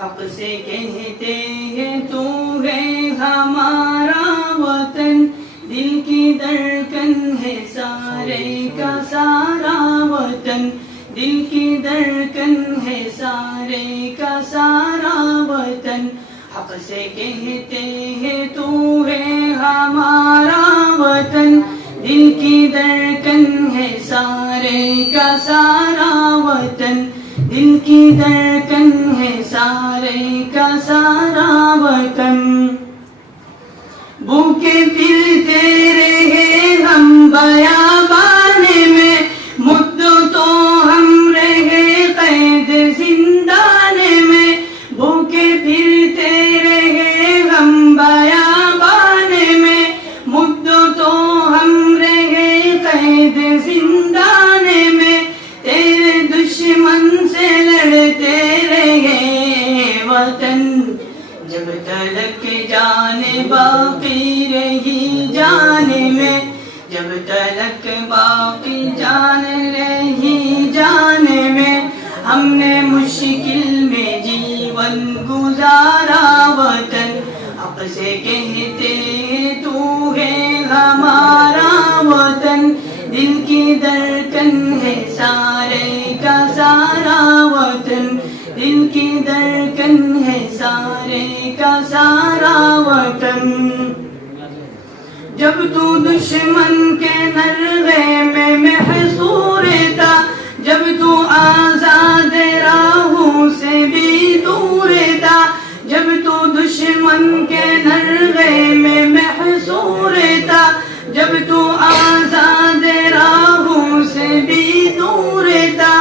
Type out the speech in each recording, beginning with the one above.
حق سے کہتے ہیں تو ہے ہمارا وطن، دل کی دھڑکن ہے سارے کا سارا وطن، دل کی دھڑکن ہے سارے کا سارا وطن، حق سے کہتے ہیں تو ہے ہمارا وطن، دل کی دھڑکن ہے سارے کا سارا وطن، دل کی دھڑکن ہے سارے کا سارا وطن، بھوکے پھرتے رہے ہم بیابان میں، مدعو تو ہم رہے قید زندان میں، بھوکے پھرتے رہے ہم بیابان میں، مدعو تو ہم رہے قید زندان میں، تیرے دشمن سے لڑتے رہے وطن، جب تلک جان باقی رہی جان میں، جب تلک باقی جان رہی جان میں، ہم نے مشکل میں جیون گزارا وطن، حق سے کہتے ہیں تو ہے ہمارا وطن، دل کی دھڑکن ہے سارے کا سارا وطن، دل کی دھڑکن ہے سارے کا سارا وطن، جب تو دشمن کے نرغے میں محصور تھا، جب تو آزاد راہوں سے بھی دور تھا، جب تو دشمن کے نرغے میں محصور تھا، جب تو آزاد راہوں سے بھی دور تھا،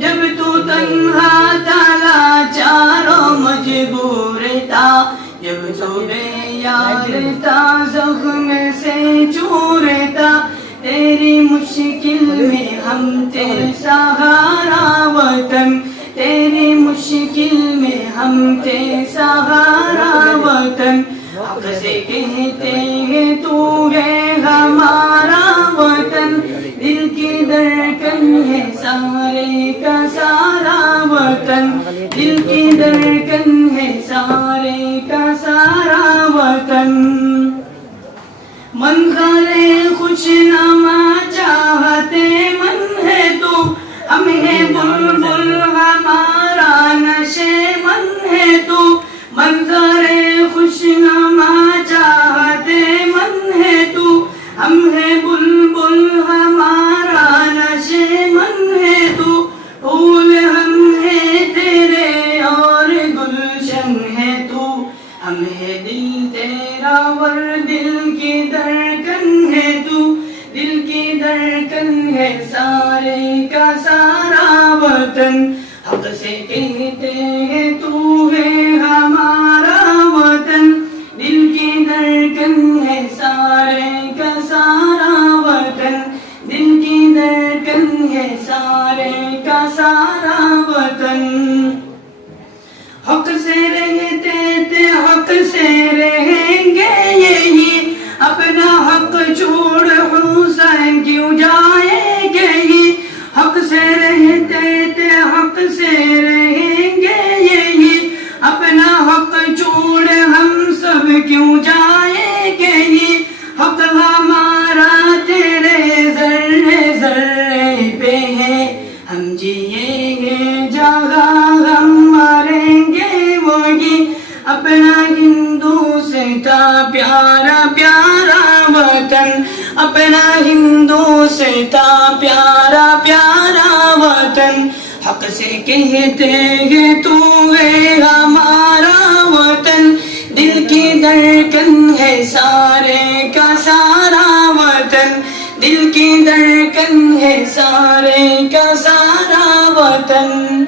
جب تو تنہا تھا لاچار و مجبور تھا، جب تو بے یار تھا زخم سے چور تھا، تیری مشکل میں ہم تھے سہارا وطن، تیری مشکل میں ہم تھے سہارا وطن، حق سے کہتے ہیں تو ہے ہمارا وطن، دل کی دھڑکن ہے سارے کا سارا وطن، دل کی دھڑکن ہے سارے کا سارا وطن، منظر خوش نما چاہتے من ہے تو، ہم ہے بلبل ہمارا نشے من ہے تو، منظر خوش نما چاہتے من ہے تو، ہم ہے بلبل ہمارا نشے من ہے تو، پھول ہم ہے تیرے اور گلشن ہے تو، ہم ہے دل تیرا ور دل کی دھڑکن ہے تو، دل کی دھڑکن ہے سارے کا سارا وطن، حق سے کہتے ہیں تو ہے ہمارا وطن، دل کی دھڑکن ہے سارے کا سارا وطن، دل کی دھڑکن ہے سارے کا سارا وطن، حق سے رہتے تھے حق سے رہیں گے یہی، اپنا حق چھوڑ حسین کیوں جائیں گے یہی، حق سے رہتے تھے حق سے رہیں گے یہی، اپنا حق چھوڑ ہم سب کیوں جائیں گے یہی، حق ہمارا تیرے ذرے ذرے پہ ہے، ہم جییں گے جہاں ہم مریں گے وہی، اپنا ہندو سے تھا پیارا پیارا وطن، اپنا ہندو سے تھا پیارا پیارا وطن، حق سے کہتے ہیں تو ہے ہمارا وطن، دل کی دھڑکن ہے سارے کا سارا وطن، دل کی دھڑکن ہے سارے کا سارا وطن۔